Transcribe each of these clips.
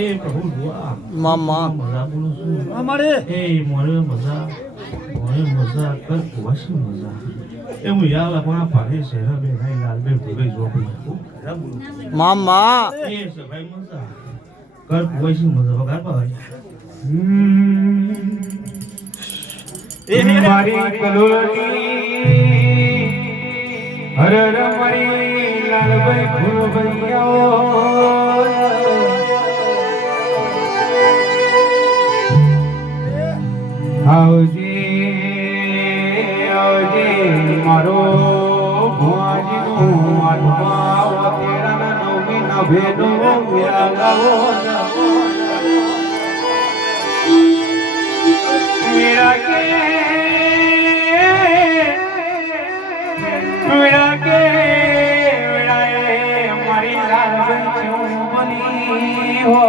એ પ્રભુ દુઆ મામા મજા બોલું છું અમારે એ મોરે મજા કર કુવાસી મજા એ હું યાર આપણા પાડે શહેરા બે ભાઈ લાલબે ભૂલે જો ભાઈ મામા એ સભાઈ મજા કર કુવાસી મજા વગર ભાઈ મારી કલોની હર હર મારી લાલભાઈ ફૂલભૈયાઓ આવજે આવજે મારો ભુવાજીનું આત્મા તેરાના નવમી નભેનો વ્યાગાવો मेरा के हमारी लाल बनी हो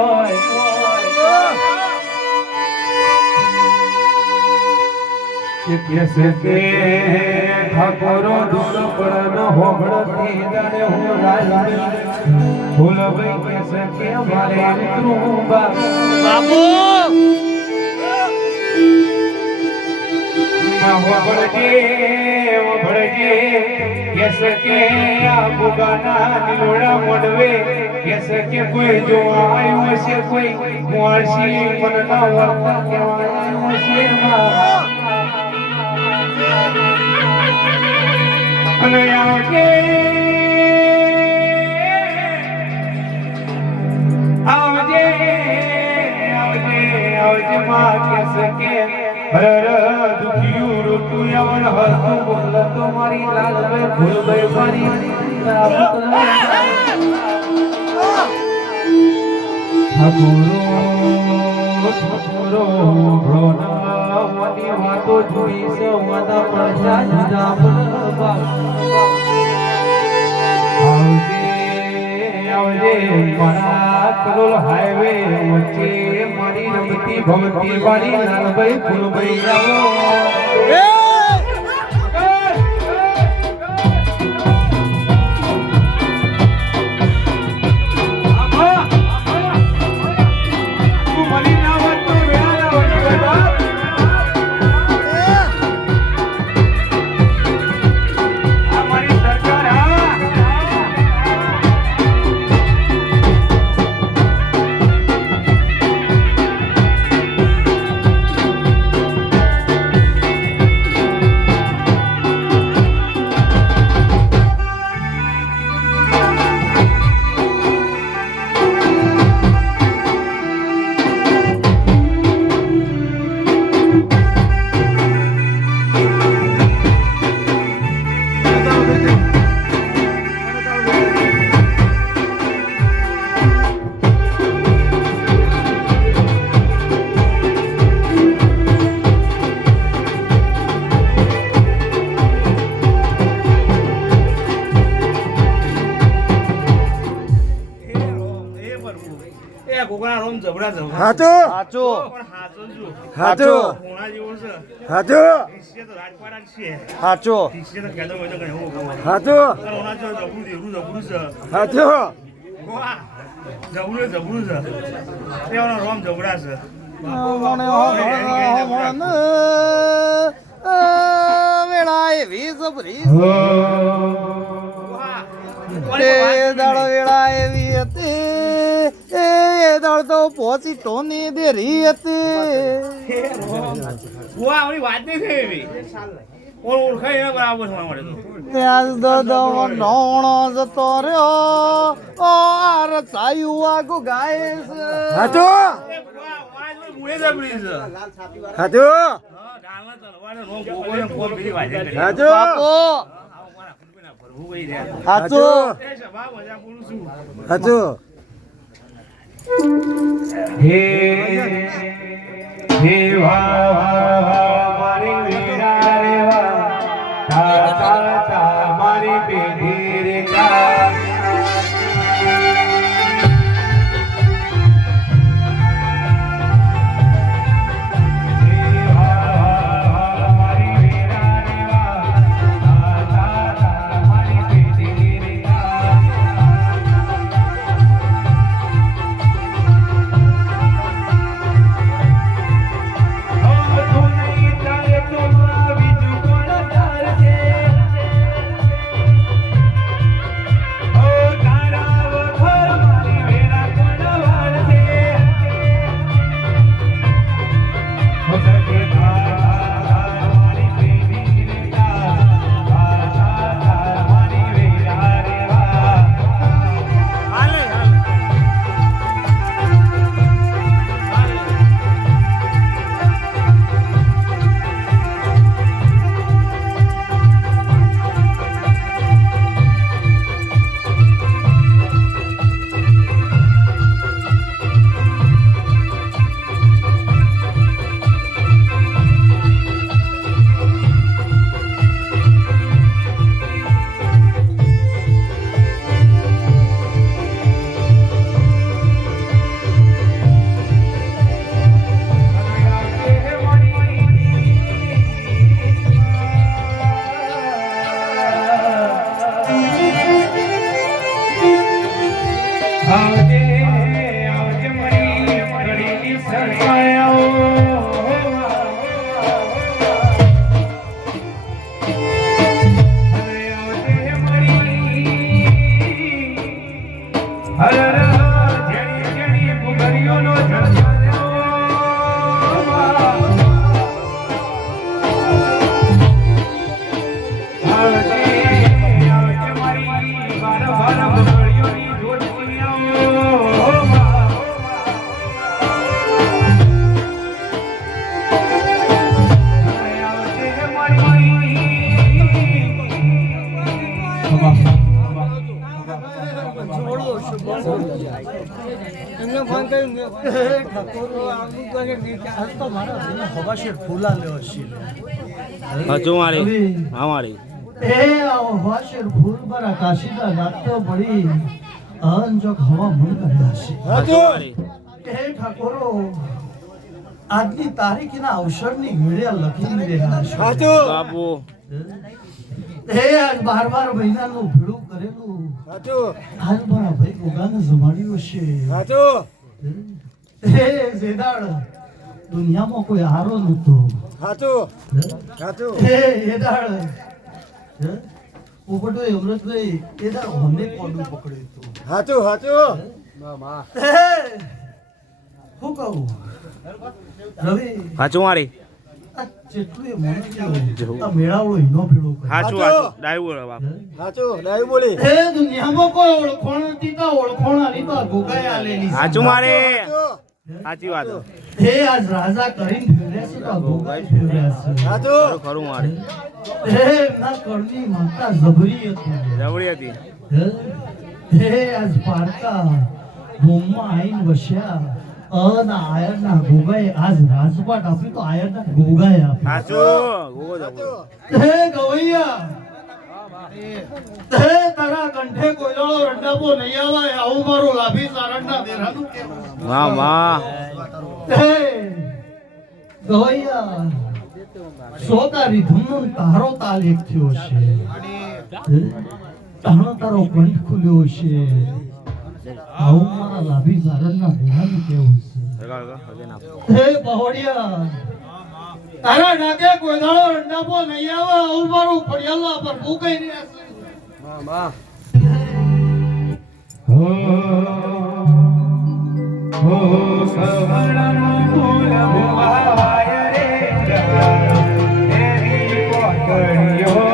कैसे के ठाकुरो दूर पर न हो बड़ती जाने हो लाल फूल भाई कैसे के हमारे मित्रों बाबू वभड़जे कैसे के आपको गाना दिलोड़ा मोड़वे कैसे के कोई जो आयो से कोई मुआशी मन ना वर्ता के आयो से अने आके आवजे आवजे आवजे मां कैसे के हर दुखियों ऋतु यवन हस्तु बोल तुम्हारी लाल में फूल बैसारी ઠાકોરો ભ્રોના મની વાતો જોઈ છે માતા પ્રસાદ જાપન આવજે મારા કલોલ હાઈવે વચ્ચે મારી રમતી ભવતી વાળી લાલભાઈ ફૂલભાઈ આવો હાચો હાચો હાચો હાચો હાચો હાચો હાચો જબરું જબરું છે એવાનો રોમ જબરા છે વેળા એવી જબરી દળ વેળા એવી હતી એ દળ તો પહોંચી તો ની દેરી હતી વાત નહીં થઈ એવી ઓળખાય બરાબર મળે નોણો જતો રહ્યો આર ચાયું આગુ ગાય છે હાચો હાચો હાચો હાચો હાચો હે હે મારી વીરા રે તા મારી પેઢી રે કા એમને ફોન કર્યું ઠાકોર આવું કરે તો મારા ભાઈને હવાશેર ફૂલા લેવો છે હજુ મારી હા મારી એ હવાશેર ફૂલ પર કાશીદા રાતો પડી અંજોક હવા મન કર્યા છે હજુ મારી એ ઠાકોરો આજની તારીખના અવસરની ઘડિયા લખીને રહ્યા છે બાપુ એ આજ 12 મહિનાનું ભેળું કરેલું આજ મારા ભાઈ ગોગાને જમાડ્યો છે એ જેદાળ દુનિયામાં કોઈ હારો નતો એ એદાળ ઉપડો અમૃતભાઈ એદાળ મને કોડું પકડ્યું હતું હું કહું રવિ હાચું મારી આ જેટલું એ મને આ મેળાવડો હિનો ભેળો કરે હાચું ડાયું બોલો બાપુ એ દુનિયામાં કોઈ ઓળખોણ નથી તો ઓળખોણાની તો ગોગાએ આલેલી છે. હાચું મારે સાચી વાત એ આજ રાજા કરીને ફેર્યા છે તો ગોગાએ ફેર્યા છે ખરું ખરું મારે એ ના કળની માતા જબરી હતી જવડી હતી એ આજ પારકા ભૂમમાં આઈને વસ્યા આયરના ગોગાએ આજ રાજપાટ આપ્યું તો આયરના ગોગાએ આપ્યું હાચું ગોગો જબરો હે ગવૈયા હે તારા કંઠે કોયલો રંડાપો નહીં આવે આવું મારું લાભી સારણના દેરાનું કેવું વાહ હે ગવૈયા સોતારી ધમનો તારો તાલ એક થયો છે તારો તારો કંઠ ખુલ્યો છે આવું મારા લાભી સારણના દેરાનું કેવું છે હે પહોડિયા તારા નાકે કોઈ દાડો રંડાપો નહીં આવે આવું મારું ફળિયાલા પર ભૂકાઈ રહ્યા છે હો સવર્ણનો ફૂલ ભુવાય રે એવી પોકળિયો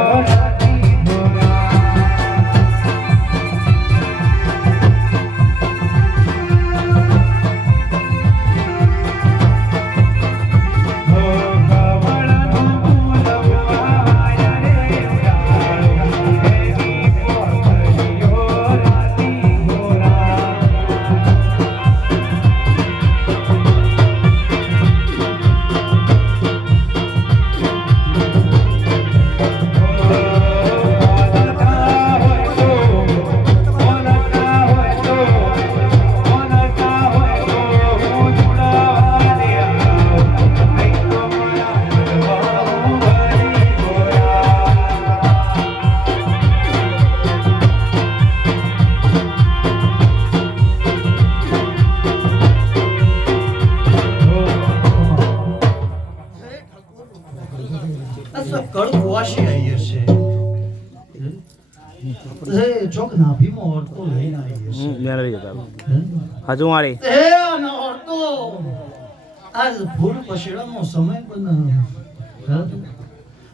ચોક નાભીમાં ઓરતો લઈને આવી છે મેળવી જતા હાચું મારી એ અને ઓરતો આજ ફૂલ પછેડાનો સમય પણ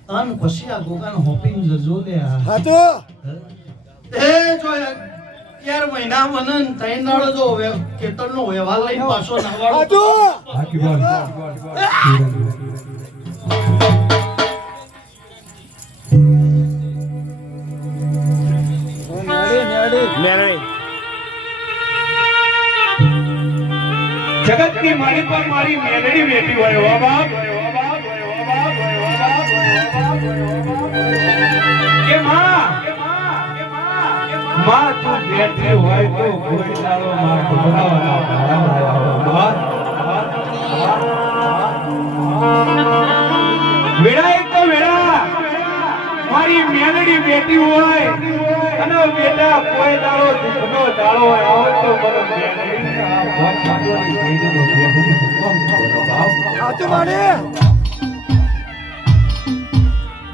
અન પછી આ ગોગાને હોપિંગ જજો લે હાચો એ જો 11 મહિના મને 3 દાડો જો કેતનનો વ્યવહાર લઈને પાછો નવાડો હાચો હાકી બોલ જગત की मारी पर मारी मेलडी बेटी હોય ઓ બાપ કે માં તું બેઠી હોય તો કોઈ દાડો માં વેડા એક તો વેડા મારી મેલડી બેટી હોય અને બેટા કોઈ દાડો દુખનો દાડો હોય આવો તો મને મેલડી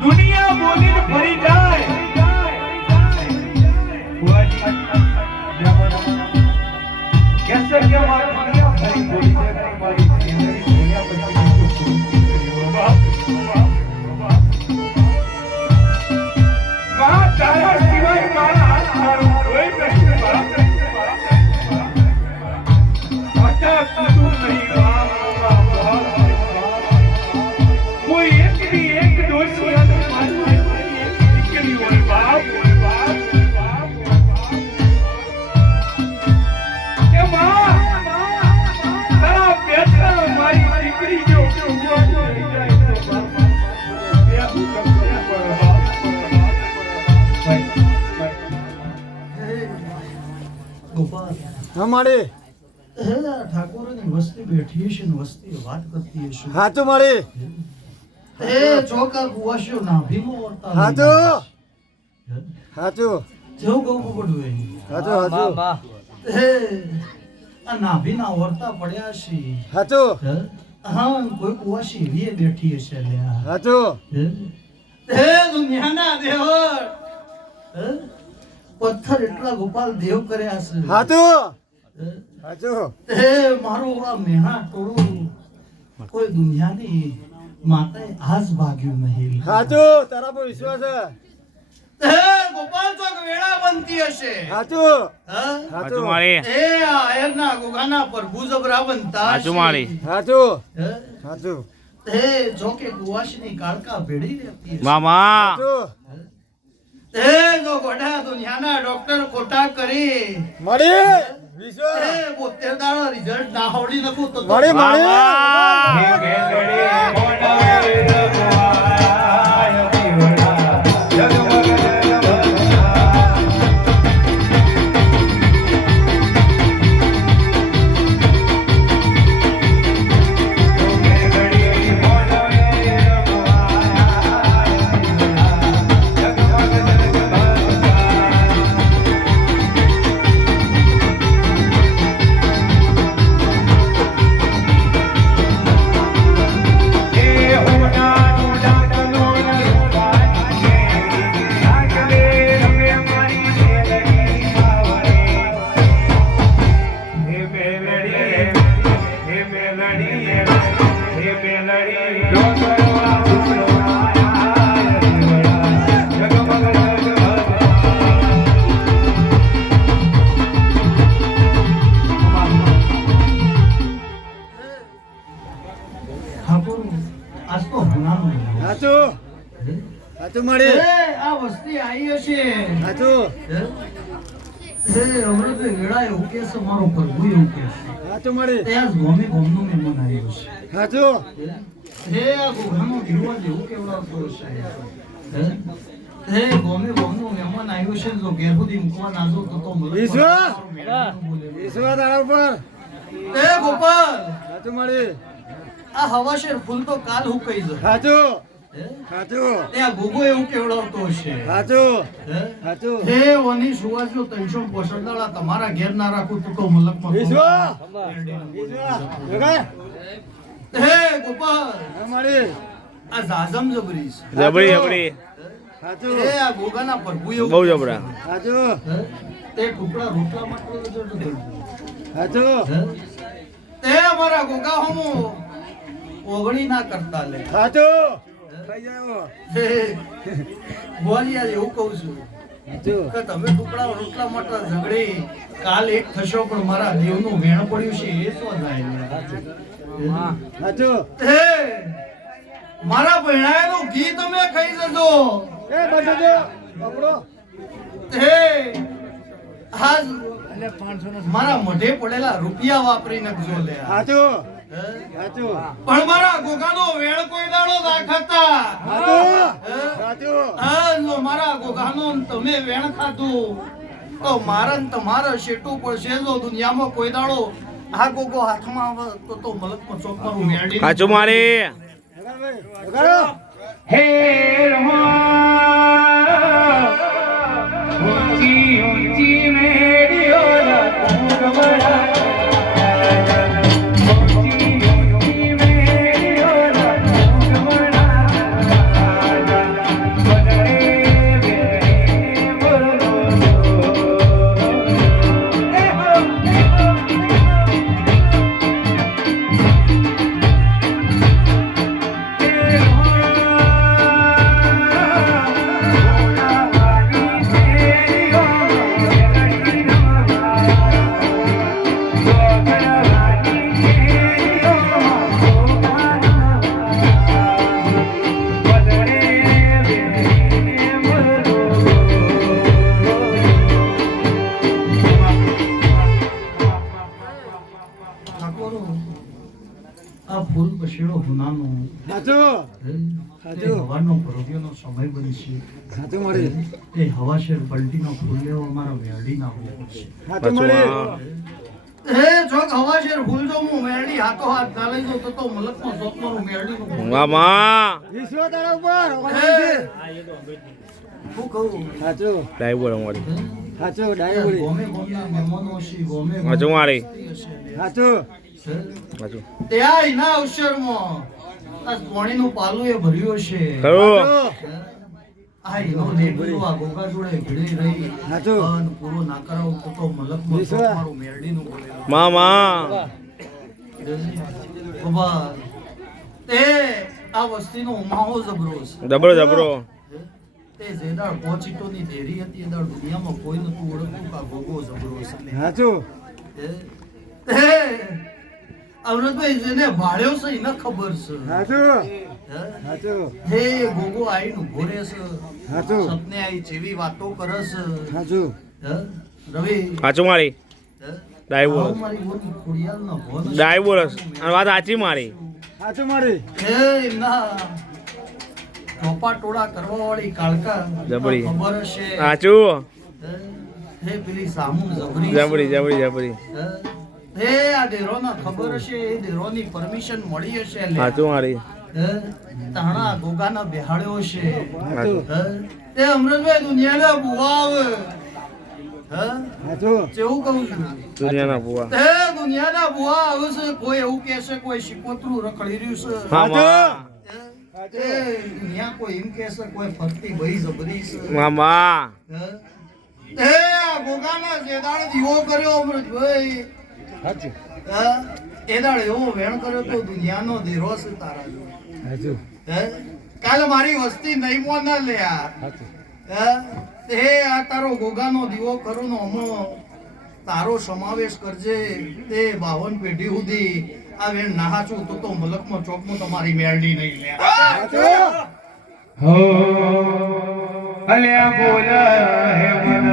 દુનિયા બોલીને ફરી જાય कैसे क्या दुनिया फरी बोली मारी दुनिया पर तारा सिवाय मारा हाथ मारू कोई नहीं कोई एक भी एक दोषी ગોપાલ મારી હે ઠાકોરની વસ્તી બેઠી છે ને વસ્તી વાત કરતી હશે હાચું મારી એ ચોકા કુવાશ્યો નાભીમાં વર્તા હાચું હાચું જેવું કહું પડવું હાચું હાચું હે આ નાભીના વર્તા પડ્યા છે હાચું હે? હા કોઈ કુવાશી એવી બેઠી હશે લ્યા હાચું હે દુનિયાના દેવર હે? પથ્થર એટલા ગોપાલ દેવ કર્યા છે હાચું હે? હાચું હે મારું આ મેહા ટોળું કોઈ દુનિયાની માતાએ આસ ભાગ્યું નહીં હાચું તારા પર વિશ્વાસ છે હે ગોપાલ ચોક વેળા બનતી હશે હાચું હે? હાચું મારી એ આ આયરના ગોગાના પર ભૂજબરા બનતા હાચું હશે. મારી હાચું હે? હાચું હે જોકે કુવાશની કાળકા ભેડી રહેતી હશે મામા હાચું એ જો ગોડા દુનિયાના ડોક્ટર ખોટા કરી મળી એ વિશ્વાસ 72 દાડા રિઝલ્ટ ના હોડી નકું તો મળી મળી મામા હે મેલડી મોડવે રઘુવાય દીવડા જગમગ ઠાકોર આજ તો હુનાનું હાચું હાચું મળી એ આ વસ્તી આવી હશે હાચું હે? એ અમૃત વેળા એવું કે છે મારો પ્રભુ એવું કે છે હાચું મળી ત્યાં ગોમે ગોમનો મહેમાન આવ્યો છે હાચું હે આ ગોગાનો દીવો જેવું કેવડાવતો હશે હે? હે ગોમે ગોમનો મહેમાન આવ્યો છે જો ઘેર સુધી મૂકવા ના જો તો મલક વિશ્વા! બોલે. વિશ્વાસ તારા ઉપર એ ગોપાલ હાચું મળી આ હવાશેર ફૂલ તો કાલ હું કહી દઉં હાચું હે? હાચું ત્યાં ગોગો એવું કેવડાવતો હશે હાચું હે? હાચું હે વની સુવાસનો 365 દાડા તમારા ઘેર ના રાખું તો મલકમાં વિશ્વા! વિશ્વાસ જોગાય હે ગોપાલ હા મળી આ જાજમ જબરી છે જબરી જબરી હાચું હે આ ગોગાના પ્રભુ એવું બહુ જબરા હાચું હે? તે ટુકડા રોટલા માટે હાચું તે અમારા ગોગા હમો ઓગણી ના કરતા લે હાચું ખાઈ જાઓ હે, બોલિયા એવું કહું છું હાચું કે તમે ટુકડા રોટલા માટે ઝઘડી કાલ એક થશો પણ મારા દેવનું વેણ પડ્યું છે એ શું જાય હાચું હે મારા ભણાયેલું ઘી તમે ખાઈ જજો એ બચજો પકડો હે આજ મારા મોઢે પડેલા રૂપિયા વાપરી નાખજો લે હાચું હે? હાચું પણ મારા ગોગાનો વેણ કોઈ દાડો દાખતા હાચું હાચું આ જો મારા ગોગાનો ને તમે વેણ ખાધું તો મારા ને તમારા શેટું પડશે જો દુનિયામાં કોઈ દાડો આ ગોગો હાથમાં આવે તો મલકમાં ચોકમાં વેડી હાચું મારી વગાડો હે રમા ઊંચી ઊંચી મેડીઓ ના કમળા ઊંચી ઊંચી મેડીઓ ના કમળા બદલે બેરે બોલો એ હો ઠાકોર આ ફૂલ પછેડો હુનાનો હાચું હે? એ હવાનો ભરોગ્યનો સમય બનશે. સાચું મારી એ હવાશેર પલટીનો ફૂલ લેવો અમારો મેરડીના હોવો છે. સાચું મારી એ જોક હવાશેર ફૂલ જો હું મેરડી હાથો હાથ ના લઈ જાઉં તો મલકનો સ્વપ્નનો મેરડીનો ફૂલ. મામા વિશ્વ તારા ઉપર શું કહું? સાચું ડ્રાઈવર અમારી સાચું ડાયરી ગોમે ગોમના મહેમાનો છે, ગોમે સાચું મારી સાચું સાચું ત્યાં એના અવસરમાં આ પાણીનું પાલું એ ભર્યું છે. ખરું આ એનો દેખલો આ ગોગા જોડે ભીડી રહી સાચું. અને પૂરો ના કરાવ તો મલકમાં વિશ્વ. મારું મેરડીનું બોલેલું. મામા બાબા, તે આ વસ્તીનો ઉમાહો જબરો છે. જબરો જબરો તે જેદાળ પોચીટોની દેરી હતી એદાળ દુનિયામાં કોઈ નતું ઓળખતું કે આ ગોગો જબરો છે. સાચું અમૃતભાઈ જેને ભાળ્યો છે એને ખબર છે. સાચું હે? સાચું હે ગોગો આઈને ઉભો રહે છે. સાચું સપને આઈ જેવી વાતો કરે છે. સાચું હે? રવિ, સાચું મારી હે? ડ્રાઈવર આવો મારી બોલની ખોડિયાલનો ભોન છે. ડ્રાઈવર અને વાત સાચી મારી સાચું મારી હે એમના ટોપા ટોળા કરવા વાળી કાળકા જબરી. ખબર હશે. સાચું હે? હે પેલી સામુ જબરી છે. જબરી જબરી જબરી હે આ ડેરોના ખબર હશે એ ડેરોની પરમિશન મળી હશે લે. સાચું મારી હે તાણા ગોગાના બેહાડ્યો છે. સાચું હે તે અમૃતભાઈ દુનિયાના બુવા આવે. હે સાચું કેવું કહું છું? દુનિયાના બુઆ તે દુનિયાના બુવા આવે છે. કોઈ એવું કહેશે કોઈ શીકોતરું રખડી રહ્યું છે. મામા એ દુનિયા કોઈ એમ કહેશે કોઈ ફરતી બહી જબરી છે. મામા હે તે આ ગોગાના જેદાળ દીવો કર્યો અમૃતભાઈ. સાચું હે? એ દાડ એવો વેણ કર્યો તો દુનિયાનો ધીરો છે તારા જોડે. સાચું હે? કાલ મારી વસ્તી નહીં મોના લ્યા. સાચું હે? તે આ તારો ગોગાનો દીવો કરો નો અમો તારો સમાવેશ કરજે. તે 52 પેઢી સુધી આ વેણ નાહાચું તો મલકમાં ચોકમાં તમારી મેળડી નહીં લ્યા. સાચું હો અલ્યા બોલ હે મન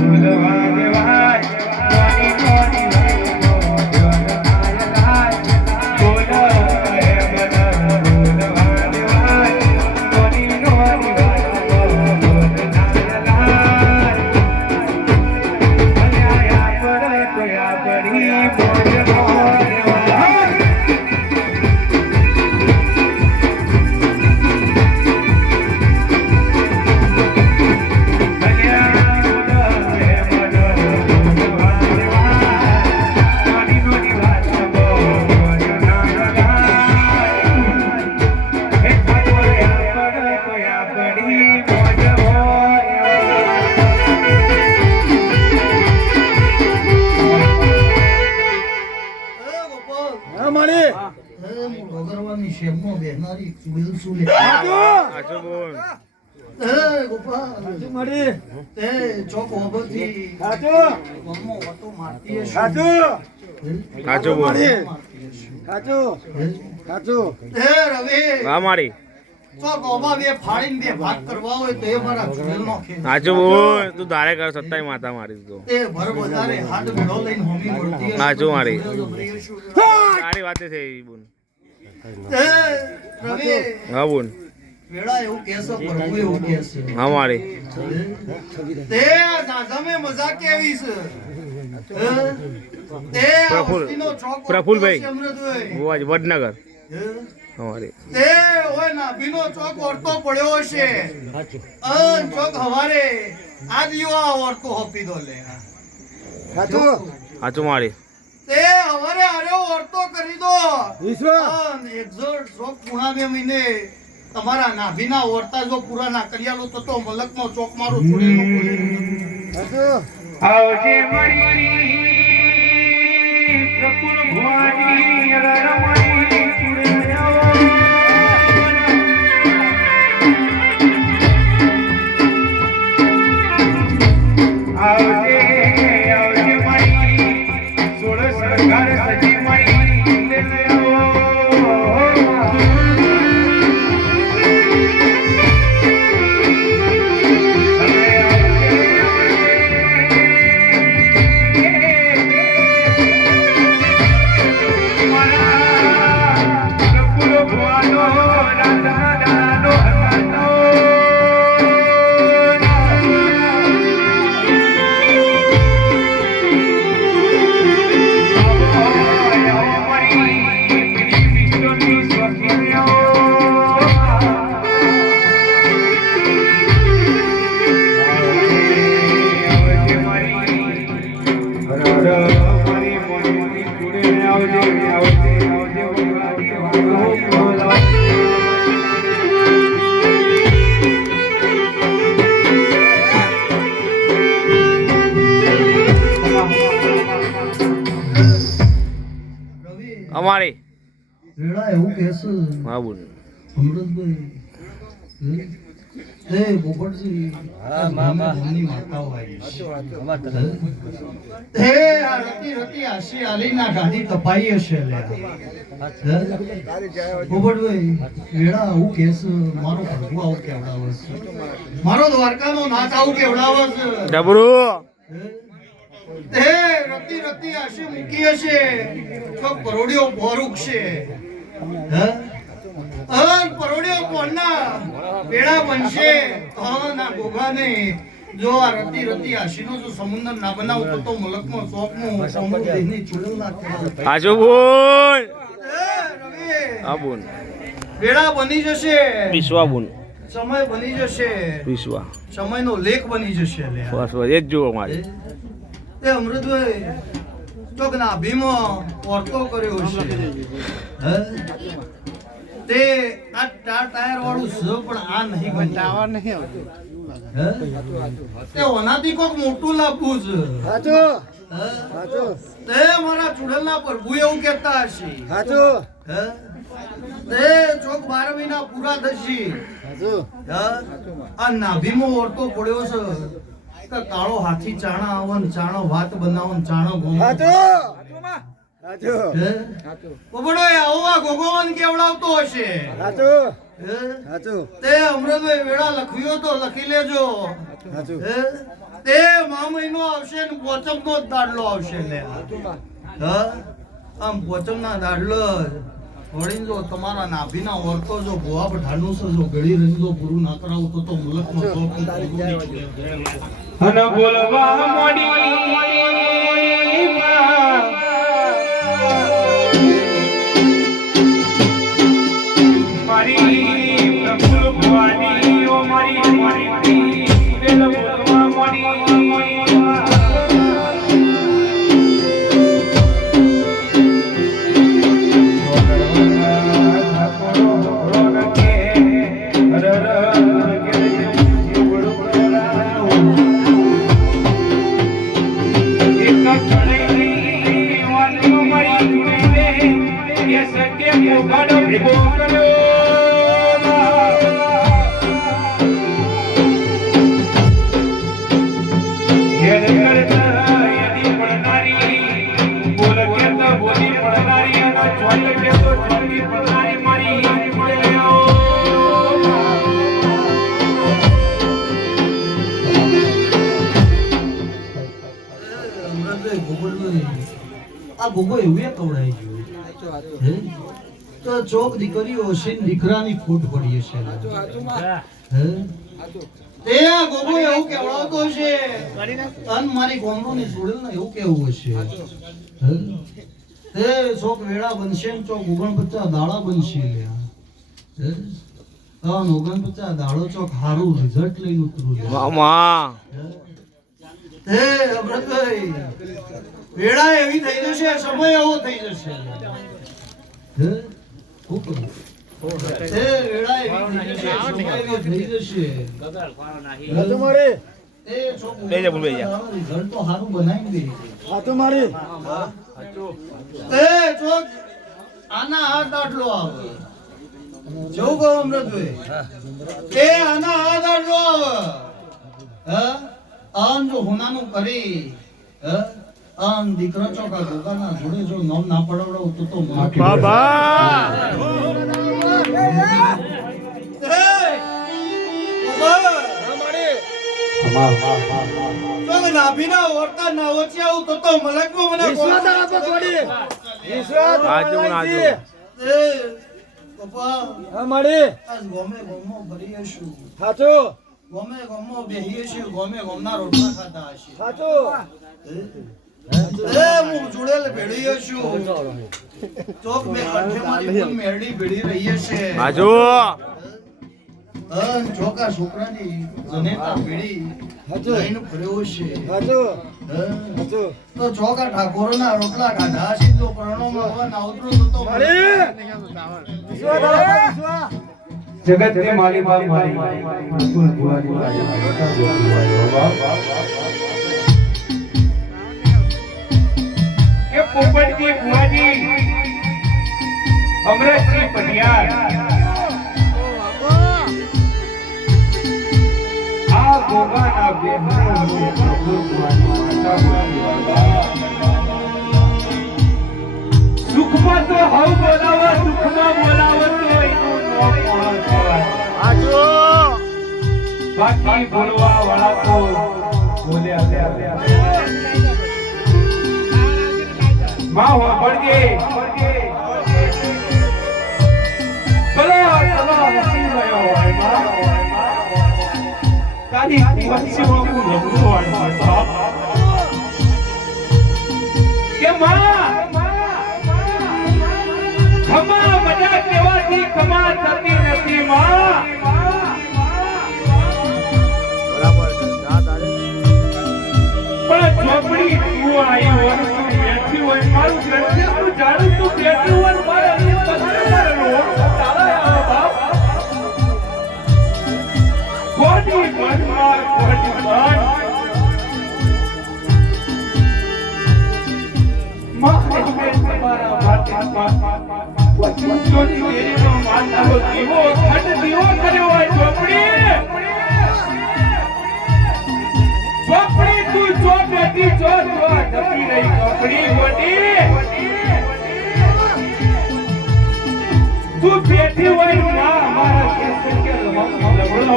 બોલવા દેવાય કોની કોની બોલ હે મન બોલવા દેવાય કોની કોની અલ્યા પડે કોયા પડી બોલવા દેવાય હે ગોપાલ, હા મારી હે હું ભગરવાની શેમમાં બેહનારી ચુડેલ છું લે. સાચું બોલ હે ગોપાલ, સાચું મારી તે ચોક ઓબરથી સાચું મમ્મો ઓટો મારતી હશે. સાચું સાચું બોલ મારી મારતી હશે. સાચું હે? સાચું હે રવિ, હા મારી ચોક ઓબા બે ફાડીને બે ભાગ કરવા હોય તો એ મારા ચુડેલનો ખેલ. સાચું બોલ તું ધારે કર સત્તાય માતા મારી તું તે ભર વધારે હાથ ભેળો લઈને હોમી મળતી હશે. સાચું મારી. ચુડેલ જબરી હશે. સારી વાત છે એ બોલ હે રવિ, હા બોલ વેળા એવું કહેશે પ્રભુ એવું કહેશે. હા મારી તે સાસામે મજા કેવી છે. હે? તે આ પ્રફુલ્લ. વસ્તીનો ચોક પ્રફુલ્લભાઈ. ઓળખતો છે અમૃતભાઈ. બુઆજી વડનગર હે? અમારી તે હોય નાભીનો ચોક ઓરતો પડ્યો હશે. ચોક હવારે આ દીવા ઓરતો હોપી દો લે. સાચું સાચું મારી તે હવારે આર્યો ઓરતો કરી દો. વિશ્વ એક્ઝોટ ચોક પૂણા 2 મહિને તમારા નાભીના ઓરતા જો પૂરા ના કર્યા તો મલકનો ચોક મારું છોડેલું બોલેલું. સાચું આવજે મારી પ્રફુલ્લ ભુવાની રણમણી પુરજાઓ આવજે આવજે મારી સોળ સરકાર સજી મારી લે ભુવાનો રાધા દાનો મારી વેળા એવું કહેશે હા બોલ અમૃતભાઈ એ પોપટજી ગામની માતાઓ આવી છે આ રતી રતી આશી આલીના ગાડી તપાઈ હશે લે પોપટભાઈ વેળા આવું કહેશે મારો પ્રભુ આવું કેવડાવે છે મારો દ્વારકાનો નાથ આવું કેવડાવે છે ડબરું હે રતી રતી આશી મૂકી હશે તો પરોડિયો બોરુક છે હે પરોડિયો કોણના વેળા બનશે ના ગોગાને જો આ રતી રતી આશીનો જો સમુદ્ર ના બનાવતો તો મલકનો ચોકનો સમુદ્રની ચૂડલ નાખે હાચું બોલ રવિ હા બોલ વેળા બની જશે વિશ્વા બોલ સમય બની જશે વિશ્વા સમયનો લેખ બની જશે લે બસ બસ એ જ જુઓ મારે એ અમૃતભાઈ ચોક ના ભીમો વર્તો કર્યો છે હે તે આ ટાયર વાળું છે પણ આ નહીં ટાવર નહીં આવતું તે ઓનાથી કોક મોટું લાવવું છે સાચું હે? સાચું તે મારા ચુડેલના પ્રભુ એવું કહેતા હશે સાચું હે? તે ચોક 12 મહિના પૂરા થશે સાચું હે? આ નાભીમાં ઓરતો પડ્યો છે કે કાળો હાથી ચાણા આવન ચાણો ભાત બનાવન ચાણો ગોમ સાચું સાચું હે? પોપડો એ આવા ગોગોવન કેવડાવતો હશે સાચું હે? સાચું તે અમૃતભાઈ વેળા લખ્યો તો લખી લેજો સાચું હે? તે મા મહિનો આવશે ને પોચમનો જ દાડલો આવશે લે હા આમ પોચમના દાડલો વળીને જો તમારા નાભીના વર્તો જો ભોવા પઠાણું છે જો ગળી રંગ જો પૂરું ના કરાવું તો મુલકનો શોખ અને બોલવા મોડી મારી પ્રફુલ ભવાની ઓ મારી મારી દિલ બોલવા મોડી આ ગોગો એવું કવડાઈ ગયું હે? તો ચોક દીકરીઓ હશે ને દીકરાની ખોટ પડી હશે હે? તે આ ગોગો એવું કેવડાવતો હશે અન મારી ગોમડોની જોડેલ ને એવું કેવું હશે હે? તે ચોક વેળા બનશે ને ચોક 49 દાડા બનશે લ્યા હે? 49 દાડો ચોક હારું રિઝલ્ટ લઈને ઉતરું લ્યા મામા હે અમૃતભાઈ વેળા એવી થઈ જશે સમય એવો થઈ જશે હે હું કરું હે વેળા એવી થઈ જશે સમય એવો થઈ જશે સાચું મારી એ છોક બેજા બોલ બેજા રિઝલ્ટ તો સારું બનાવી દે સાચું મારી એ ચોક આના હાથ આટલો આવે જો ગો અમૃતભાઈ એ આના હાથ આટલો આવે હે આન જો હોનાનું કરી હે આન દીકરો ચોકા ગોગાના જોડે જો નામ ના પડાવડો તો બાબા નાભીના વર્તા ના ઓછી આવું તો મલકમાં મને વિશ્વાસ આપો થોડી વિશ્વાસ હાચું હાચું એ પપ્પા હા મારી આજ ગોમે ગોમો ભરી હશું સાચું ગોમે ગોમો બેહી હશું ગોમે ગોમના રોટલા ખાતા હશે સાચું એ હું જોડેલ ભેળી હશું ચોક મે કંઠે મારી ફૂલ મેરડી ભેળી રહી હશે હાચું ચોકા છોકરાની જનેતા ભેળી લઈને ફર્યો છે સાચું સાચું તો ચોકા ઠાકોરના રોટલા ખાધા છે તો પરણોમાં હવા નાવતરો તો મારી વિશ્વાસ આપો વિશ્વાસ જગત કે માલી બાપ મારી પ્રફુલ ભવાની મારી કે પોપટજી ભુવાજી અમરેશજી પટિયાર આ ગોગાના બેહરો સુખમાં તો હવ બોલાવો દુઃખમાં બોલાવો તો એનું નામ માણસ કહેવાય. હાચું બાકી બોલવા વાળા તો બોલ્યા માં હો પડજે ચલો હસી રહ્યો હોય માં તારી કુંવરસીમાં હું લગડું હોય બાપ કે માં ખમા મજા કેવાથી ખમા થતી નથી માં બરાબર છે જા તારે પણ ઝોપડી તું આવ્યો તું બેઠી હોય મારું ઘર છે તું જાણું તું બેઠી હોય મારા કોટી બંધ મારે બેન તમારા માટે ચોથી દેરીમાં માતાનો દીવો ખંડ દીવો કર્યો હોય ઝોપડી તું જો બેટી જો જપી રહી કપડી ગોટી તું બેઠી હોય ના અમારા કેસ કે લગડો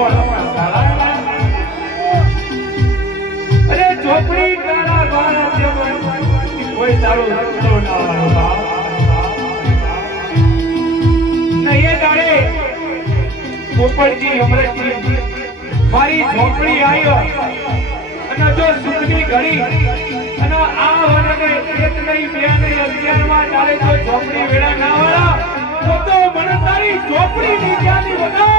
અરે ઝોપડી તારા બારા તે કોઈ તારો લગડો ના વાળો નહીં એ દાડે પોપટજી અમરેશજી મારી ઝોપડી આવ્યો અને જો સુખની ઘડી અને આ વનને એક નહીં બે નહીં 11 માં તારે જો ઝોપડી વેળા ના વાળા તો મને તારી ઝોપડી ની જ્ઞાની વગર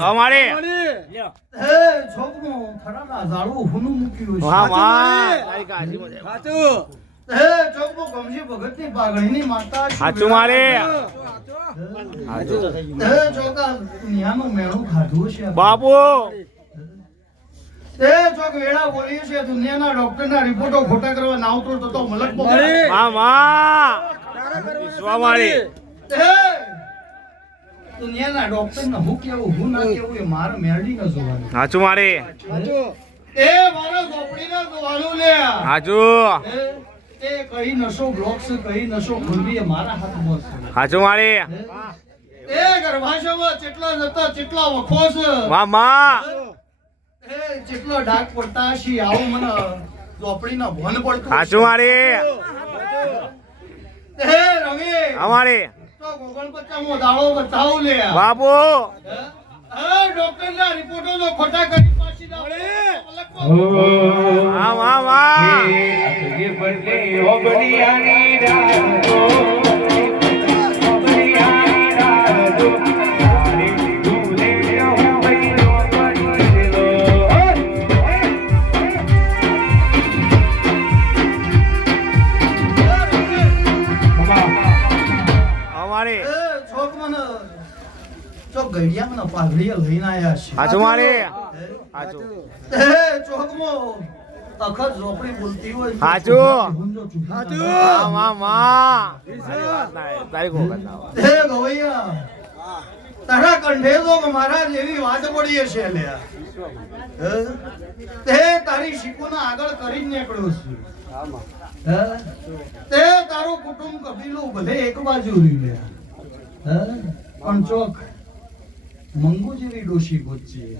અમારે હે છોકરો ખરાના ઝાડવું હુનું મૂક્યું છે. વાહ વાહ તારી કાશીમાં જાય. સાચું હે છોકરો ગમજી ભગતની પાઘડીની માતા છે. હાચું મારે હે છોકરા દુનિયાનું મેણું ખાધું છે બાપુ હે છોક વેળા બોલીએ છે દુનિયાના ડોક્ટરના રિપોર્ટો ખોટા કરવા ના આવતો તો મલક અરે. મામા વિશ્વા મારી હે દુનિયાના ડોક્ટરને હું કેવું હું ના કેવું એ મારે મેળવી ન જોવાનું. હાચું મારે સાચું એ મારા ઝોપડીના જોવાનું લે હાચું એ કઈ નશો બ્લોક છે કઈ નશો ખુલવી એ મારા હાથમાં છે. હાચું મારે એ ગર્ભાશયમાં ચેટલા જતા ચેટલા વખો છે મામા એ ચેટલો ડાક પડતા છે આવું મને ઝોપડીના ભન પડતું હાચું મારે હે રવિ અમારે તો ગોગણપત્તામાં દાડો બતાવ લે બાપુ હા ડોક્ટરના રિપોર્ટો જો ખોટા કરી પાછી ના હા મામા એ બદલે ઓબડિયાની રાતો ઓબડિયાની રાતો તારી ઢૂલે હું ભઈનો પડી લો અમારે છોક મને ચોક ગડિયા મને પાઘડીએ લઈને આયા છે હાચું મારે હાચું હે ચોકમાં અખર ઝોપડી બોલતી હોય હાચું. સાચું હા મામા તારી કો કરતા હે ગવૈયા તારા કંઠે તો મારા જેવી વાત પડી છે લે તે તારી શીખોના આગળ કરી જ નીકળ્યો છું હે? તે તારું કુટુંબ કબીલું ભલે એક બાજુ રહ્યું લે પણ ચોક મંગુ જેવી ડોશી ગોચી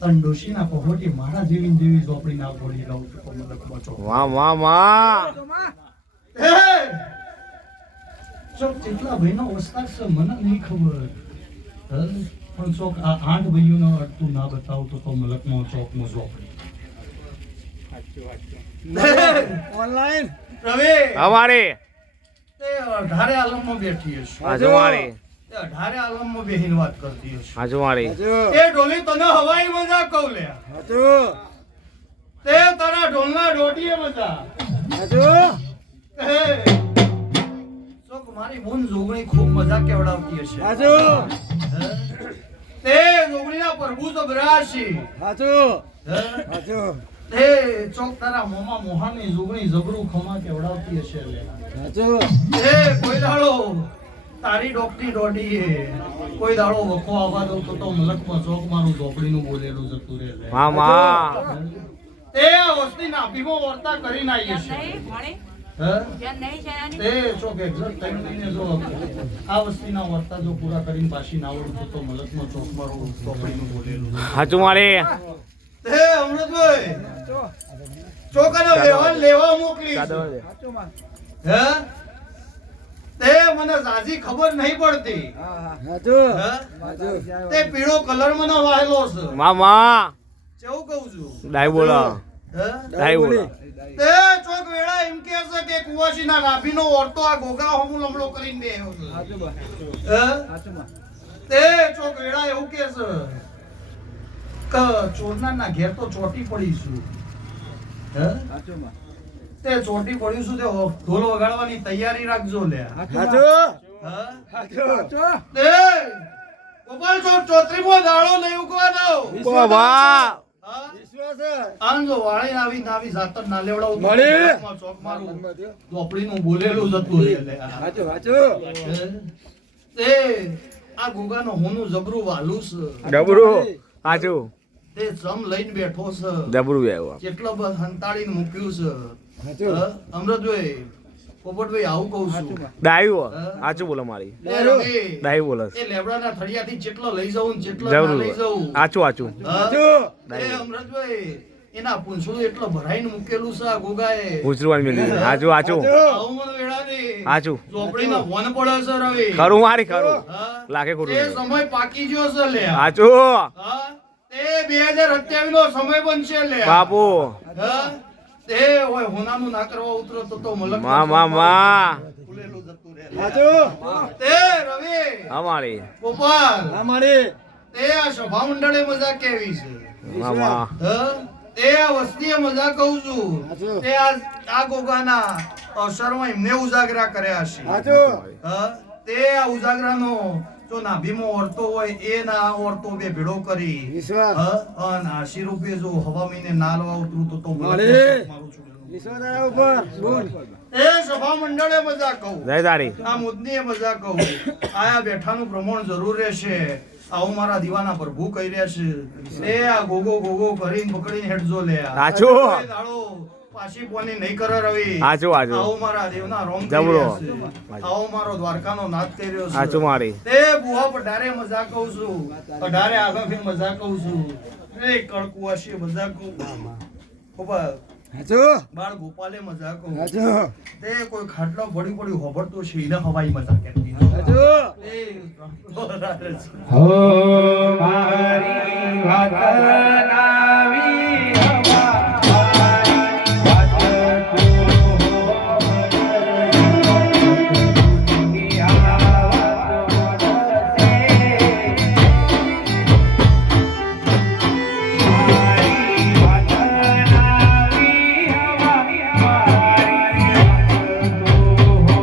તન ડોશીના પહોટી મારા જેવી ઝોપડી ના પડી લઉં છું મતલબ બચો વાહ મામા હે ચોક કેટલા ભાઈનો વસ્તાર છે મને નહીં ખબર હે? પણ ચોક આ 8 ભાઈઓનો અડતું ના બતાવું તો મલકનો ચોકનો ઝોપડી ઓનલાઈન રવિ અમારે તે 18 આલમમાં બેઠી હશે હાજુ મારી તે 18 આલમમાં બેહીને વાત કરતી હશે હાજુ મારી એ ઢોલી તને હવાઈ મજા કહું લે હાચુ તે તારા ઢોલના ડોટીએ મજા હાચુ એ ચોક મારી બૂન જોગણી ખૂબ મજા કેવડાવતી હશે હાચુ હે? તે જોગણીના પ્રભુ તો બરાશી હાચુ હે? હાચુ તે ચોક તારા મોમાં મોહાની જોગણી જબરું ખમા કેવડાવતી હશે લે હાચુ એ કોઈ દાડો તારી ડોકની ડોડી કોઈ દાડો વખો આવવા દઉં તો મલકમાં ચોક મારું ઝોપડીનું બોલેલું જતું રહે લે. મામા તે આ વસ્તી નાભીમાં વર્તા કરીને આવી હશે હે? તે ચોક એક્ઝેક્ટ 3 મહિને જો આ વસ્તીના વર્તા જો પૂરા કરીને પાછી ના આવડતું તો મલકમાં ચોક મારું ઝોપડીનું બોલેલું હાજુ મારી તે અમૃતભાઈ ચોકાનો વ્યવહાર લેવા મોકલી હે તે મને સાજી ખબર નહીં પડતી હાચુ હે? હાચુ તે પીળો કલર મને વાયેલો છે મામા કેવું કહું છું ડાઈ બોલો હે? ડાઈ બોલો તે ચોક વેળા એમ કે છે કે કુવાસીના નાભીનો ઓરતો આ ગોગા હોમું લમડો કરીને બેહ્યો છે હે? તે ચોક વેળા એવું કે છે કે ચોરનારના ઘેર તો ચોટી પડી છું હે? તે ચોટી પડ્યું છું તે ઢોલ વગાડવાની તૈયારી રાખજો લે હાચુ હે? હાચુ તે ગોપાલ ચોક 34મો દાડો લઈ ઉગવાનો બાબા હા? વિશ્વાસ આમ જો વાળી આવી જાતર ના લેવડાવું તો મળી. ચોકમાં ચોક મારું ઝોપડીનું બોલેલું જતું રહે લે. હાચુ હાચુ હે? તે આ ગોગાનો હોનું જબરું વાલું છે ડબરું હાજુ તે જમ લઈને બેઠો છે ડબરું આવ્યો કેટલો બસ હંતાડીને મૂક્યું છે હાચુ હે? અમૃતભાઈ પોપટભાઈ આવું કહું છું ડાયું હાચું બોલો મારી એ રવિ, ડાઈ બોલો એ લેબડાના થળિયાથી જેટલો લઈ જાઉં ને જેટલો ના જરૂર લઈ જાઉં હાચું હાચું હાચુ એ અમૃતભાઈ એના પૂંછડું એટલો ભરાઈને મૂકેલું છે આ ગોગાએ ઉછરવાની મેલી હાચું હાચું આવું મને વેળા દે હાચું ચોપડીનો વન પડે છે રવિ ખરું મારી ખરું હા? લાગે ખોટું તે નહીં. સમય પાકી ગયો છે લે હાચું હા? તે 2027 નો સમય બનશે લે બાપુ હા? તે હોય હોનાનું ના કરવા ઉતરો તો મલક મા ફૂલેલું જતું રહે. હાચુ તે રવિ અમારી ગોપાલ અમારી તે આ સભા મંડળે મજા કેવી છે મામા હા? તે આ વસ્તીએ મજા કહું છું તે આ ગોગાના અવસરમાં એમને ઉજાગરા કર્યા છે હાચુ હા? તે આ ઉજાગરાનો જો નાભીમાં ઓરતો હોય એ ના ઓરતો બે ભેળો કરી વિશ્વાસ હા? અને 80 રૂપિયા જો હવા મહિને ના લવા ઉતરું તો મળી. મારું છોડેલું. વિશ્વાસ આયા ઉપર બોલ એ સભા મંડળે મજા કહું જય તારી આ મુદ્દે મજા કહું આયા બેઠાનું પ્રમાણ જરૂર રહેશે આવું મારા દીવાના પ્રભુ કહી રહ્યા છે તે આ ગોગો ગોગો કરીને પકડીને હેડજો લે સાચું. કોઈ દાડો પાછી પોની નહીં કરે રવિ હાચું હાચું આવું મારા દેવના રોમ કહી જબરો. રહ્યા છે. આવો મારો દ્વારકાનો નાથ કહી રહ્યો છે હાચું મારી તે બુહા પઢારે મજા કહું છું અઢારે આગળ ફેર મજા કહું છું એ કળકુવાસી મજા કહું ગોપાલ હાચુ બાળ ગોપાલે મજા કહું હાચુ તે કોઈ ખાટલો પડી પડી હોબળતો છે એને હવાઈ મજા કરતી હાચુ એ બરાબર છે. હો મારી વાત નાવી હવા મારી વાત તું હો ઈ આ વાત મોડસે મારી વાત નાવી હવા મારી વાત તું હો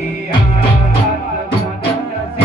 ઈ આ વાત મોડસે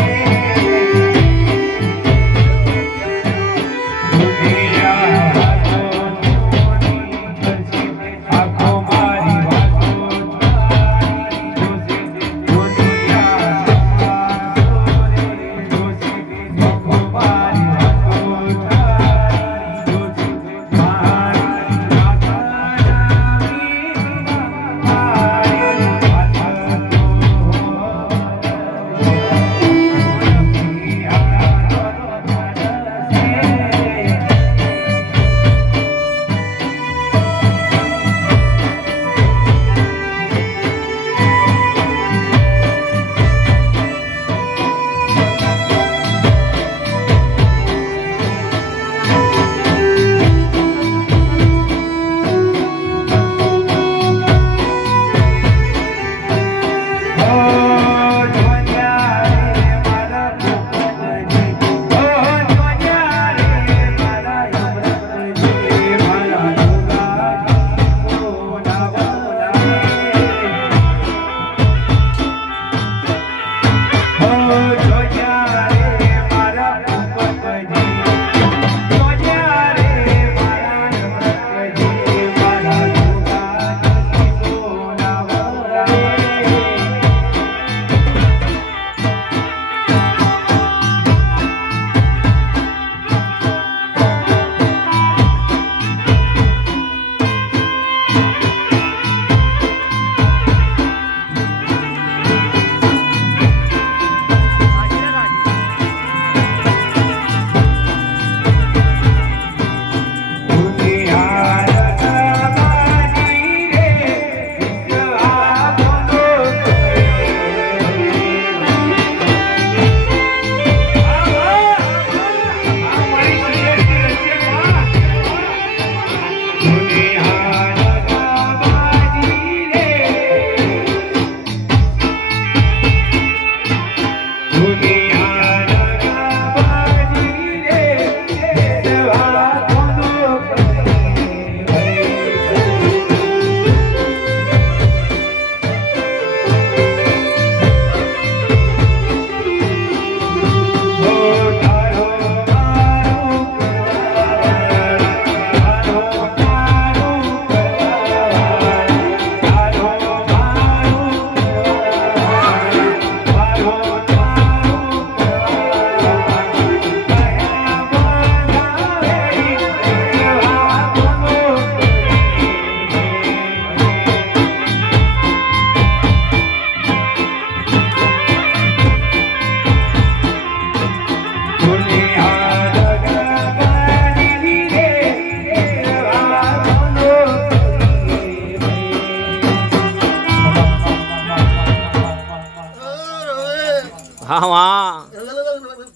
હા માં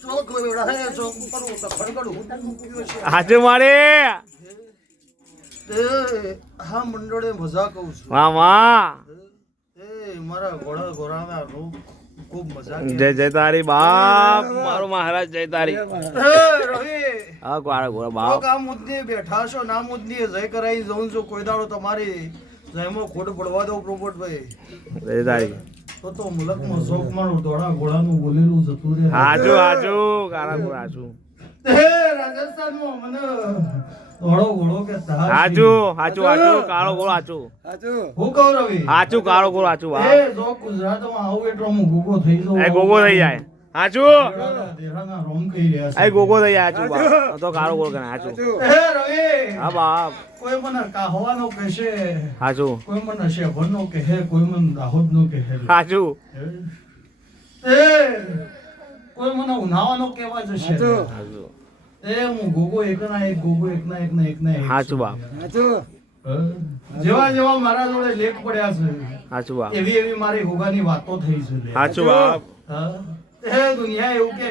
ચોક વેડા હે ચોક કરું તો ખડગડું મૂક્યો છે હાજુ મારે એ હા મંડળે મજા કહું છું વાહ વાહ એ મારા ઘોડા ઘોડાના રૂપ ખૂબ મજા જય જય તારી બાપ મારો મહારાજ જય તારી એ રવિ હા કોરા ગોરા તો બાપ કામ મુદ્દે બેઠા છો ના મુદ્દે જય કરાઈ જઉં છું કોઈ દાડો તમારી જયમાં ખોટ પડવા દઉં પોપટભાઈ જય તારી તો મુલકમાં શોખ મારું ધોળા ઘોડાનું બોલેલું જતું રે હાજુ હાજુ કારા ગોરા હાજુ એ રાજસ્થાનમાં મને ધોળો ઘોડો કે તાર હાજુ હાજુ હાજુ કાળો ગોળો હાજુ હું કહું રવિ હાજુ કાળો ગોળો હાજુ વાહ એ જો ગુજરાતમાં આવું એટલો હું ગોગો થઈ જાઉં એ ગોગો થઈ જાય હાજુ દેરાના રોમ કહી રહ્યા છે એ ગોગો થઈ જાય હાજુ બાપ તો કાળો ગોળો કરે હાજુ એ રવિ હા બાપ કોઈ મને કાહવાનો કહેશે હાજુ કોઈ મને શેભરનો કહે કોઈ મને દાહોદનો કહે હાજુ એ કોઈ મને ઉનાવાનો કહેવા જશે હાજુ એ હું ગોગો એકના એક ગોગો એકના એક હાજુ બાપ જેવા જેવા મારા જોડે લેખ પડ્યા છે હાજુ બાપ એવી એવી મારી હોગાની વાતો થઈ છે હાજુ બાપ હા? એ દુનિયા એવું કે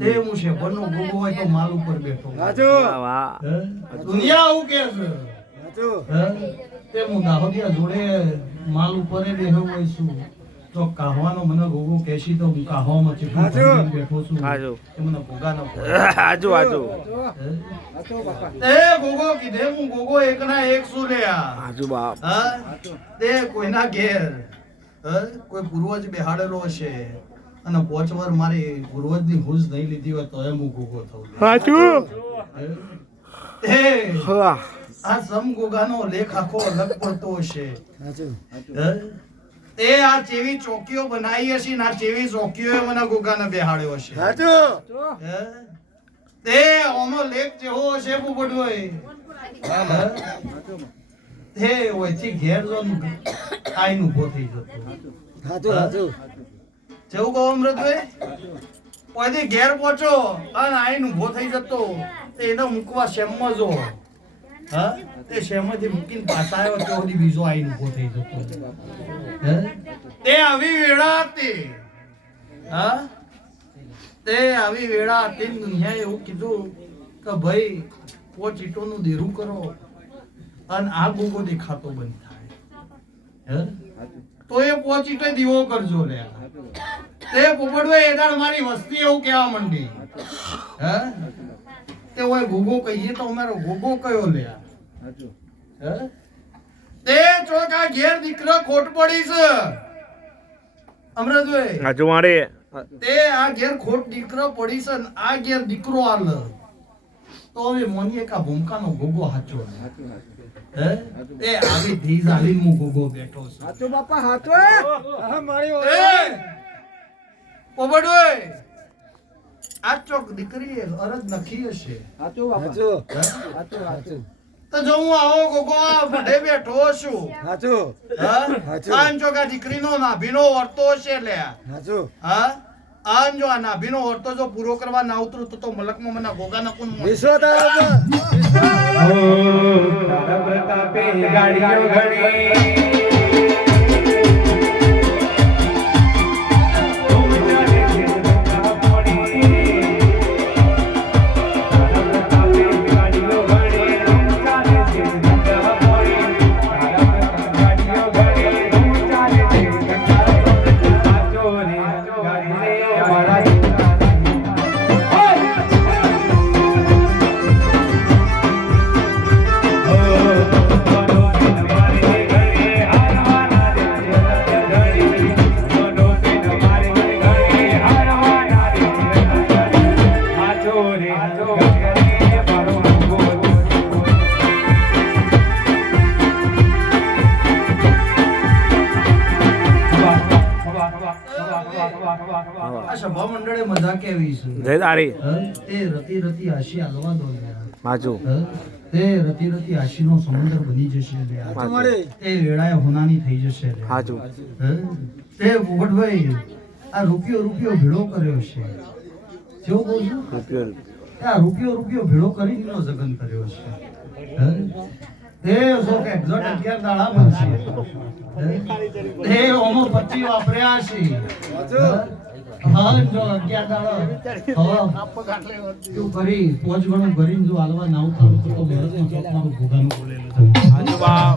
એ હું શેભરનો ગોગો હોય તો માલ ઉપર બેઠો વાહ વાહ હે? દુનિયા આવું કે છે હે? એ હું દાહોદિયા જોડે માલ ઉપર બેઠો હોય છું તો કાહવાનો મને ગોગો કેસી તો હું કાહવામાં ચીપું ભરીને બેઠો છું હાજુ એ મને ભોગાનો હાજુ હાજુ એ ગોગો કીધે હું ગોગો એકના એક શું લ્યા હાજુ બાપ હા તે કોઈના ઘેર કોઈ પૂર્વજ બેહાડેલો હશે અને પોચવાર મારી પૂર્વજની હુજ નહીં લીધી હોય તો એમ હું ગોગો થઉં હાજુ એ વાહ આ સમ ગોગાનો લેખ આખો અલગ પડતો હશે હે? એ આ ચેવી ચોકીઓ બનાવી હશે ને આ ચેવી ચોકીઓએ મને ગોગાને બેહાડ્યો હશે હે? તે ઓનો લેખ જેવો હશે પોપટભાઈ તે ઓયથી ઘેર જો આઈનું ઉભો થઈ જતો જેવું કહો અમૃતભાઈ ઓયથી ઘેર પહોંચો અને આઈનું ઉભો થઈ જતો તે એને મૂકવા શેમમાં જો હા તે શેમમાંથી મૂકીને પાછા આવ્યો તો સુધી બીજો આઈને ઉભો થઈ જતો હે તે આવી વેળા હતી હા તે આવી વેળા હતી ને દુનિયાએ એવું કીધું કે ભાઈ પોચ ઈટોનું દેરું કરો અને આ ગોગો દેખાતો બંધ થાય હે તો એ પોચ ઈટો દીવો કરજો લે તે પોપટભાઈ એદાડ મારી વસ્તી એવું કહેવા માંડી હે તે ઓય ગોગો કહીએ તો અમારો ગોગો કયો લે હે તે ચોકા ઘેર દીકરો ખોટ પડી છે અમૃતભાઈ હાજુ મારે તે આ ઘેર ખોટ દીકરો પડી છે ને આ ઘેર દીકરો આલ તો હવે મોનીએ કા ભૂમકાનો ગોગો હાચો હે તે આવી ધીજ આલી મુ ગોગો બેઠો છે એ પોપટભાઈ આ ચોક દીકરી અરજ નખી હશે તો જો હું આવો ગોગો આ બઢે બેઠો છું આન જો આ દીકરીનો નાભીનો વર્તો હશે લે હા આન જો આ નાભીનો વર્તો જો પૂરો કરવા ના ઉતરું તો મલકમાં મને ગોગા ના કોણ તારા પ્રતાપે ગાડીઓ ઘણી આ સભા મંડળે મજા કેવી છે જય તારી તે રતી રતી હાશી હાલવા દો હાજુ તે રતી રતી હાશીનો સમુદ્ર બની જશે તે વેળાએ હોનાની થઈ જશે હાજુ તે પોપટભાઈ આ રૂપિયો ભેળો કર્યો છે જેવું કહું છું આ રૂપિયો ભેળો કરીને જગન કર્યો છે એ શોક એક્ઝોટ 11 દાડા બનશે એ ઓમો 25 વાપર્યા છે હા જો 11 દાડા તું કરી પોચ ગણું કરીને જો હાલવા નાવ થારું તો મેરજમાં ચોકમાં ભોગાનું બોલેલું હાચું બાપ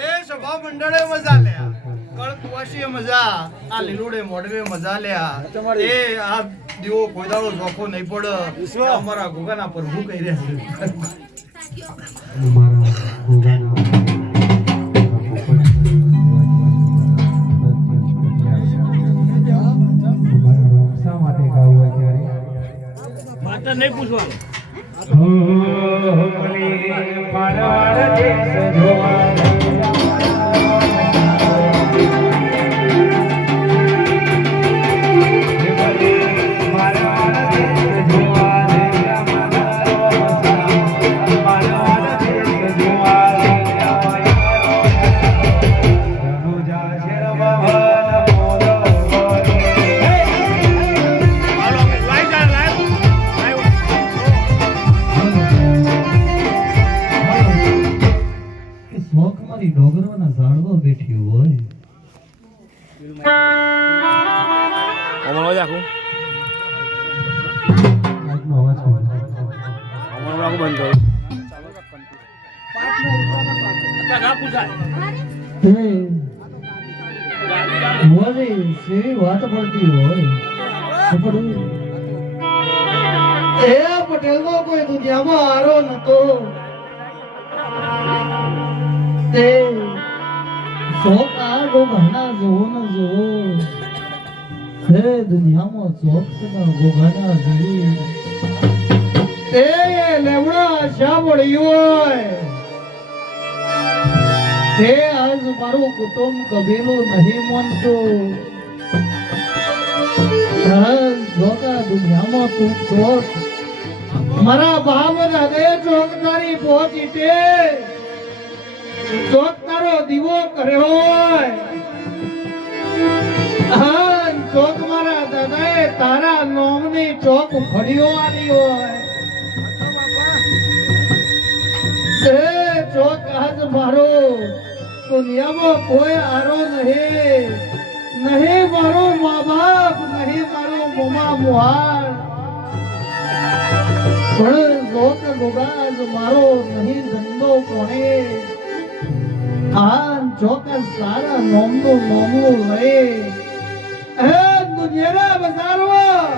એ સભા મંડળે મજા લ્યા કળ કુવાસીએ મજા આ લીલુડે મોડવે મજા લ્યા એ આ દીવો કોઈ દાડો જોખો નહીં પડે અમારા ગોગાના પ્રભુ કહી રહ્યા છે અમારા ગોગાના શા માટે ગાવું અત્યારે માતા નહીં પૂછવાનું મારા દેશ જોવા શોખ મારી ડોગરવાના ઝાડવા બેઠી હોય અમણ રાખું આજનો અવાજ અમણ રાખું બંધ કરું મોરે સેવી વાત પડતી હોય પણ એ પટેલ નો કોઈ દુનિયામાં હારો નતો તે શોખ આ ગોગાના જોવો ન જોવો હે દુનિયામાં શોખ ના ગોગાના જોઈ તે લેવડા શા પડ્યું હોય તે આજ મારું કુટુંબ કબીલો નહીં માનતો જોગા દુનિયામાં તું ચોક મારા બાપ હૃદય ચોક તારી પહોંચી તે ચોક તારો દીવો કર્યો હોય હા ચોક મારા દાદાએ તારા નોમની ચોક ફળ્યો આલી હોય તે ચોક આજ મારો દુનિયામાં કોઈ આરો નહીં નહીં મારો મા બાપ નહીં મારો મોમા મુહાર પણ જોત ગોગાજ મારો નહીં ધંધો કોણે આ ચોક્કસ સારા નોમનું નોમનું લઈ એ દુનિયાના બજારમાં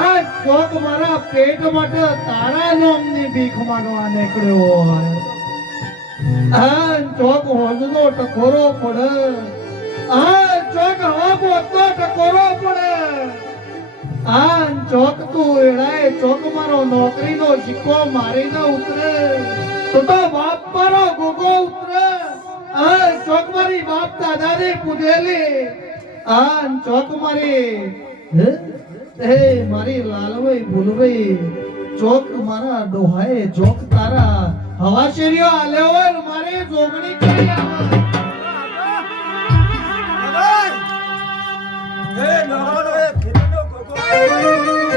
આ ચોક મારા પેટ માટે તારા નોમની ભીખ માંગવા નીકળ્યો હોય આ ચોક હોજનો ટકોરો પડે આ ચોક હવા પોતનો ટકોરો પડે આ ચોક તું એડાય ચોક મારો નોકરીનો સિક્કો મારીને ઉતરે તો બાપ મારો ગોગો ઉતરે આ ચોક મારી બાપ દાદાને પૂજેલી આ ચોક મારી હે મારી લાલવઈ ભૂલવઈ ચોક મારા ડોહાએ ચોક તારા હવા શેરીઓ આલ્યો હોય ને મારે જોગણી કરી આવે હે નહોરો એ ખેતનો ગોગો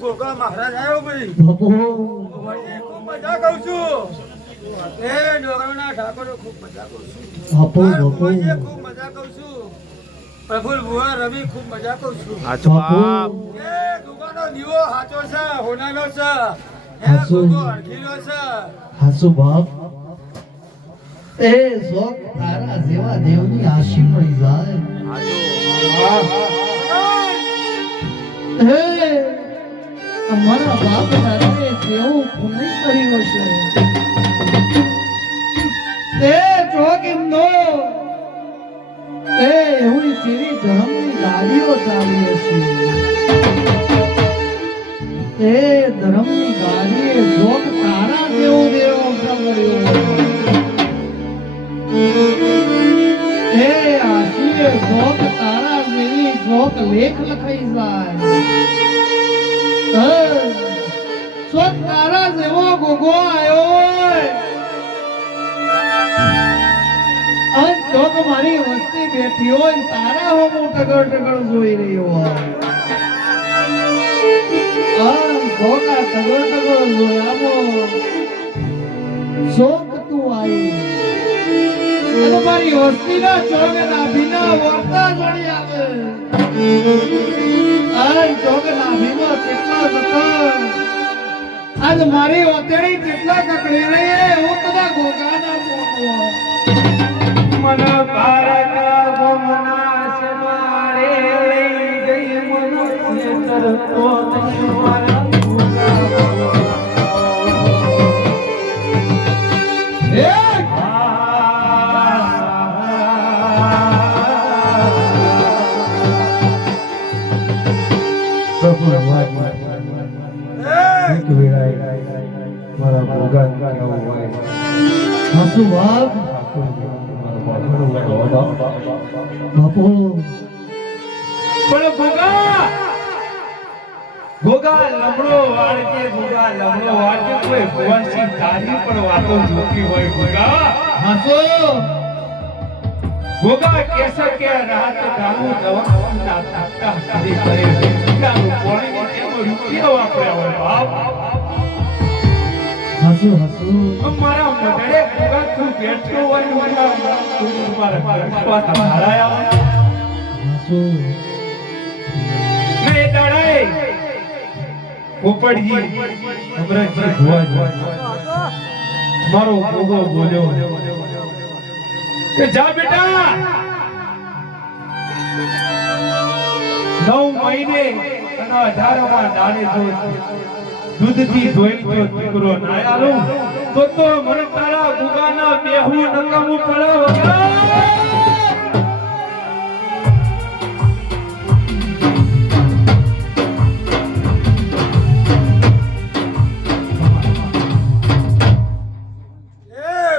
ગોગા મહારાજ આવ્યો ભાઈ બાપુ ખૂબ મજા કહું છું એ ડોગરના ઠાકોર ખૂબ મજા કહું છું બાપુ બાપુ ખૂબ મજા કહું છું પ્રફુલ ભુવા રવિ ખૂબ મજા કહું છું હાચું બાપ એ ગોગાનો દીવો હાચો છે હોનાનો છે એ હાચો. ગોગો અડખીનો છે હાસુ બાપ એ શોક તારા જેવા દેવની આશી પડી જાય હે અમારા બાપ દાદાએ કેવું પુણ્ય કર્યું છે તે ચોકીમનો તે એવી ચીરી ધર્મની ગાડીઓ ચાલી હશે તે ધર્મની ગાડીએ લેખ લખાઈ જાય સ્વત તારા જેવો ગોગો આવ્યો હોય જો તો મારી વસ્તી બેઠી હોય તારા હો હું ટગર ટગર જોઈ રહ્યો હોય ગોગા ટગર ટગર જોયામો શોક તું આવી અને મારી વસ્તીના ચોગે નાભીના વર્તા જોડી આવે આજ ચોગે નાભીમાં કેટલા જતન આજ મારી ઓતેડી કેટલા કકડી રહી હું તને ગોગાના મોકવો મન ભારકા ગોમના સમારે લઈ ગઈ મન ચેતરતો તમારા બાપુ પણ ગોગા લમડો વાળજે ગોગા લમડો વાળજે કોઈ ભુવનસિંહ તારી પણ વાતો જોતી હોય ગોગા હસો ગોગા કેસર કે રાત ગાવું દવા તાકતા કરી કરે ગાવું પોણી નીચેનો રૂપિયો વાપર્યા હોય બાપ હસો હસો અમારા મઢડે ગોગા તું બેઠો હોય તું મારા વાત હારાયા હસો ને દડાઈ પોપડજી અમરજી ભુવાજી મારો ગોગો બોલ્યો કે જા બેટા 9 મહિને અને 18માં દાડે જો દૂધથી ધોઈને જો દીકરો ના આલો તો મને તારા ગુગાના બેહુ નકામું પડે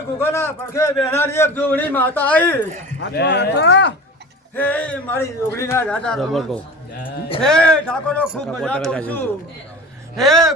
ગુગાના પડખે બેનારી એક જોગણી માતા આવી હે મારી જોગણીના દાદા હે ઠાકોરો ખૂબ મજા કરું છું હે